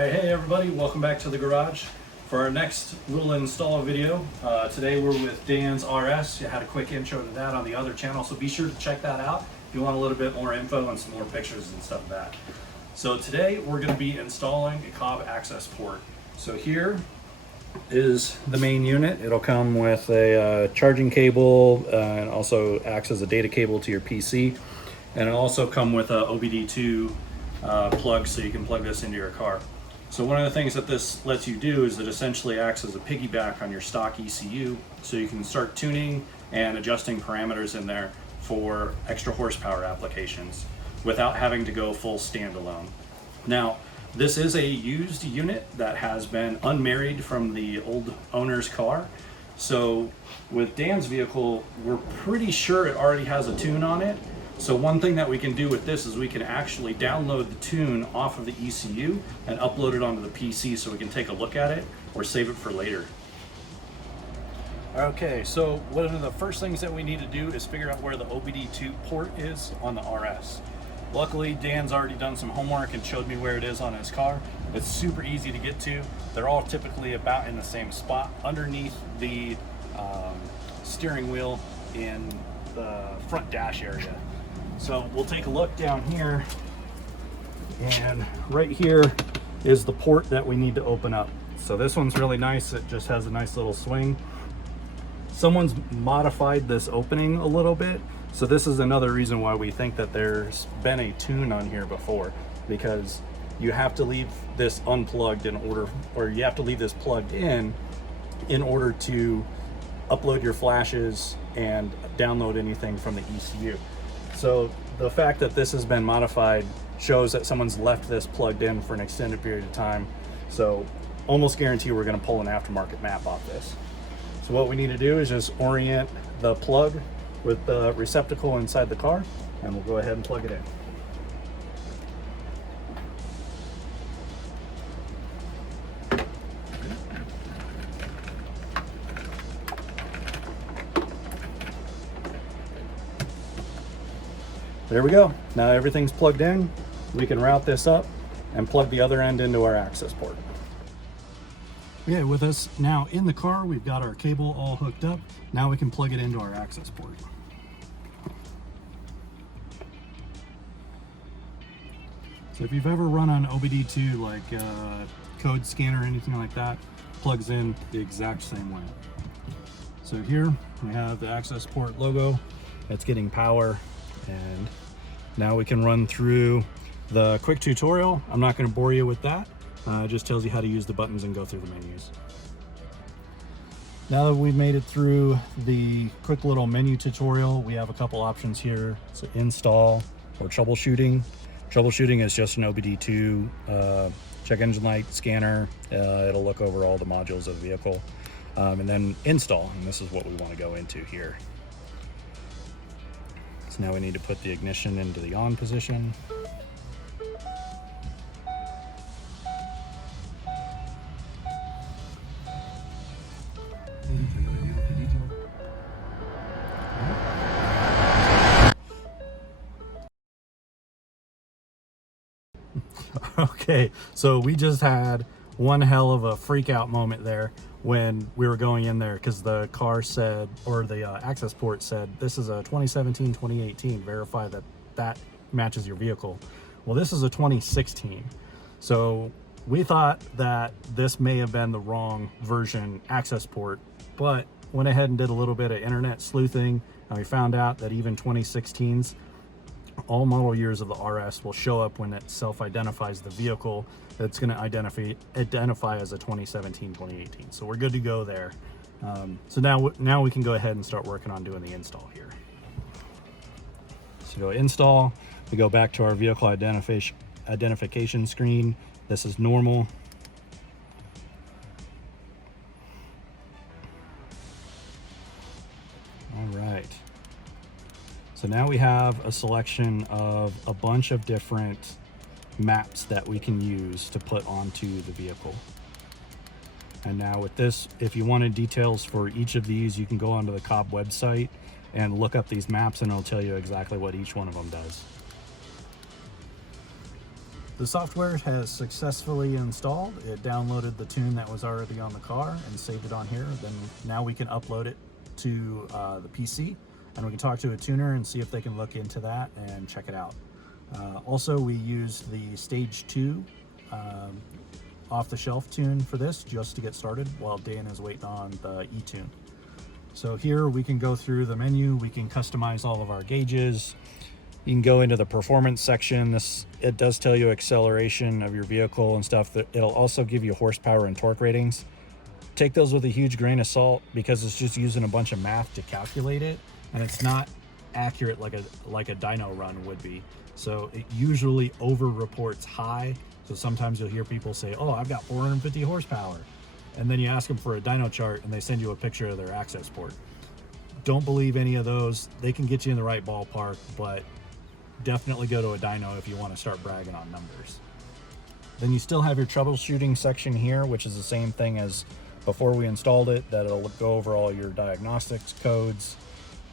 Hey everybody, welcome back to the garage. For our next little install video, today we're with Dan's RS. I had a quick intro to that on the other channel, so be sure to check that out if you want a little bit more info and some more pictures and stuff of that. So today we're going to be installing a Cobb access port. So here is the main unit. It'll come with a charging cable and also acts as a data cable to your PC. And it'll also come with a OBD2 plug, so you can plug this into your car. So one of the things that this lets you do is it essentially acts as a piggyback on your stock ECU, so you can start tuning and adjusting parameters in there for extra horsepower applications without having to go full standalone. Now, this is a used unit that has been unmarried from the old owner's car. So with Dan's vehicle, we're pretty sure it already has a tune on it. So one thing that we can do with this is we can actually download the tune off of the ECU and upload it onto the PC so we can take a look at it or save it for later. Okay, so one of the first things that we need to do is figure out where the OBD2 port is on the RS. Luckily, Dan's already done some homework and showed me where it is on his car. It's super easy to get to. They're all typically about in the same spot underneath the steering wheel in the front dash area. So we'll take a look down here, and right here is the port that we need to open up. So this one's really nice. It just has a nice little swing. Someone's modified this opening a little bit. So this is another reason why we think that there's been a tune on here before, because you have to leave this unplugged in order, or you have to leave this plugged in order to upload your flashes and download anything from the ECU. So the fact that this has been modified shows that someone's left this plugged in for an extended period of time. So almost guarantee we're going to pull an aftermarket map off this. So what we need to do is just orient the plug with the receptacle inside the car, and we'll go ahead and plug it in. There we go. Now everything's plugged in. We can route this up and plug the other end into our access port. Okay, with us now in the car, we've got our cable all hooked up. Now we can plug it into our access port. So if you've ever run on OBD2, like code scanner or anything like that, plugs in the exact same way. So here we have the access port logo. It's getting power, and now we can run through the quick tutorial. I'm not going to bore you with that. It just tells you how to use the buttons and go through the menus. Now that we've made it through the quick little menu tutorial, we have a couple options here. So install or troubleshooting. Troubleshooting is just an OBD2 check engine light scanner. It'll look over all the modules of the vehicle. And then install, and this is what we want to go into here. So now we need to put the ignition into the on position. Okay, so we just had one hell of a freak out moment there when we were going in there, because the car said, or the access port said, this is a 2017-2018, verify that that matches your vehicle. Well, this is a 2016. So we thought that this may have been the wrong version access port, but went ahead and did a little bit of internet sleuthing, and we found out that even 2016s, all model years of the RS will show up when it self-identifies the vehicle that's going to identify as a 2017-2018. So we're good to go there. So now we can go ahead and start working on doing the install here. So go install, we go back to our vehicle identification screen. This is normal. All right. So now we have a selection of a bunch of different maps that we can use to put onto the vehicle. And now with this, if you wanted details for each of these, you can go onto the Cobb website and look up these maps, and it'll tell you exactly what each one of them does. The software has successfully installed. It downloaded the tune that was already on the car and saved it on here. Then now we can upload it to the PC, and we can talk to a tuner and see if they can look into that and check it out. Also, we used the Stage 2 off-the-shelf tune for this just to get started while Dan is waiting on the E-tune. So here we can go through the menu, we can customize all of our gauges. You can go into the performance section. It does tell you acceleration of your vehicle and stuff. It'll also give you horsepower and torque ratings. Take those with a huge grain of salt because it's just using a bunch of math to calculate it, and it's not accurate like a dyno run would be. So it usually over reports high. So sometimes you'll hear people say, oh, I've got 450 horsepower. And then you ask them for a dyno chart and they send you a picture of their Accessport. Don't believe any of those. They can get you in the right ballpark, but definitely go to a dyno if you want to start bragging on numbers. Then you still have your troubleshooting section here, which is the same thing as before we installed it, that it'll go over all your diagnostics codes.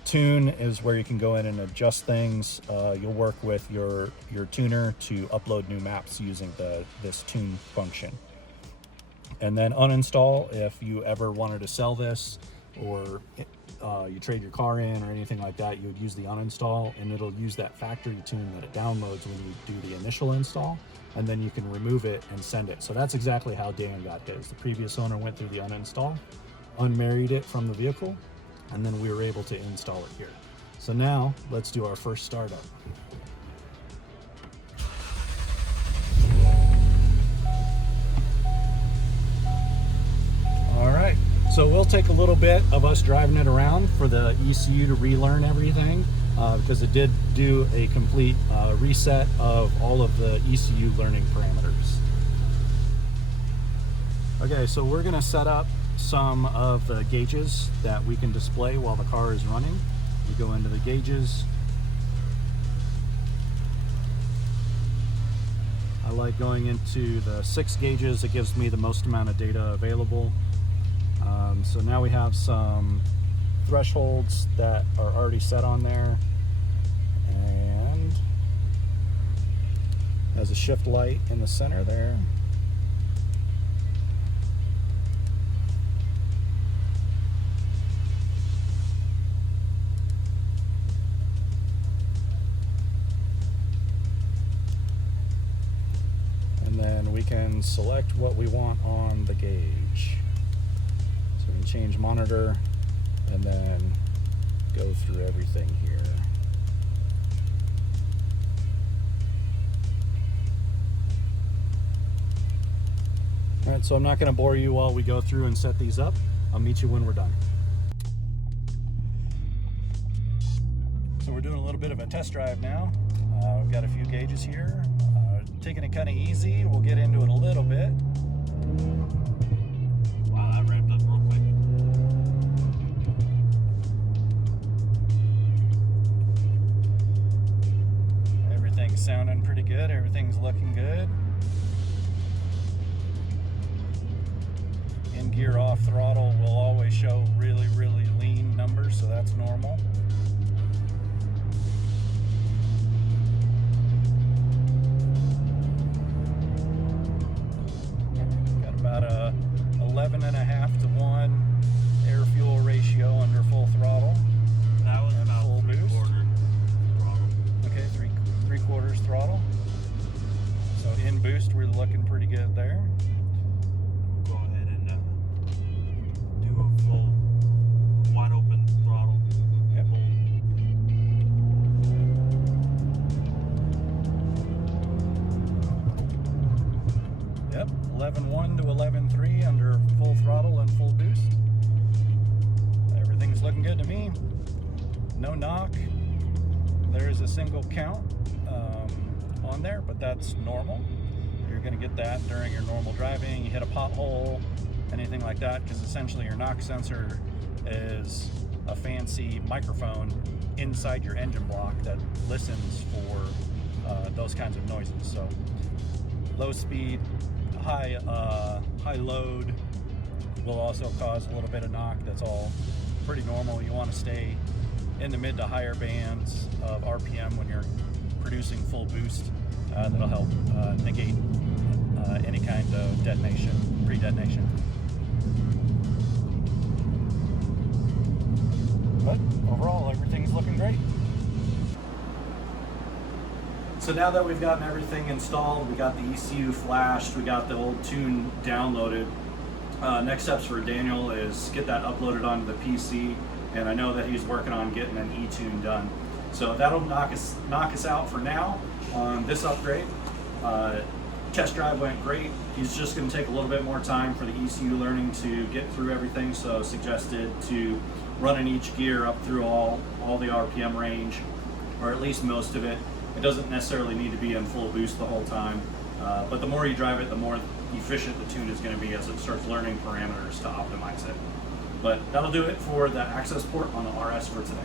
Tune is where you can go in and adjust things. You'll work with your tuner to upload new maps using this tune function. And then uninstall if you ever wanted to sell this, or you trade your car in or anything like that, you would use the uninstall, and it'll use that factory tune that it downloads when you do the initial install, and then you can remove it and send it. So that's exactly how Dan got his. The previous owner went through the uninstall, unmarried it from the vehicle, and then we were able to install it here. So now let's do our first startup. All right, so we'll take a little bit of us driving it around for the ECU to relearn everything, because it did do a complete reset of all of the ECU learning parameters. Okay, so we're gonna set up some of the gauges that we can display while the car is running. We go into the gauges. I like going into the 6 gauges. It gives me the most amount of data available. So now we have some thresholds that are already set on there, and there's a shift light in the center there. And then we can select what we want on the gauge. So we can change monitor and then go through everything here. All right, so I'm not going to bore you while we go through and set these up. I'll meet you when we're done. So we're doing a little bit of a test drive now. We've got a few gauges here. Taking it kind of easy. We'll get into it a little bit. Wow, that ramped up real quick. Everything's sounding pretty good. Everything's looking good. In gear off throttle will always show really, really lean numbers, so that's normal. About a 11.5 to 1 air-fuel ratio under full throttle. That was and about full boost. 3/4 throttle. Okay, three-quarters throttle. So in boost, we're looking pretty good there. We'll go ahead and do a full wide open throttle. Yep. Yep, 11.1 to 11.3 under full throttle and full boost. Everything's looking good to me. No knock. There is a single count on there, but that's normal. You're going to get that during your normal driving. You hit a pothole, anything like that, because essentially your knock sensor is a fancy microphone inside your engine block that listens for those kinds of noises. So low speed, high load will also cause a little bit of knock. That's all pretty normal. You want to stay in the mid to higher bands of RPM when you're producing full boost. that'll help negate any kind of detonation, pre-detonation. But overall, everything's looking great. So now that we've gotten everything installed, we got the ECU flashed, we got the old tune downloaded. Next steps for Daniel is get that uploaded onto the PC, and I know that he's working on getting an E-tune done. So that'll knock us out for now on this upgrade. Test drive went great. He's just going to take a little bit more time for the ECU learning to get through everything, so suggested to running each gear up through all the RPM range, or at least most of it. It doesn't necessarily need to be in full boost the whole time, but the more you drive it, the more efficient the tune is going to be as it starts learning parameters to optimize it. But that'll do it for the Accessport on the RS for today.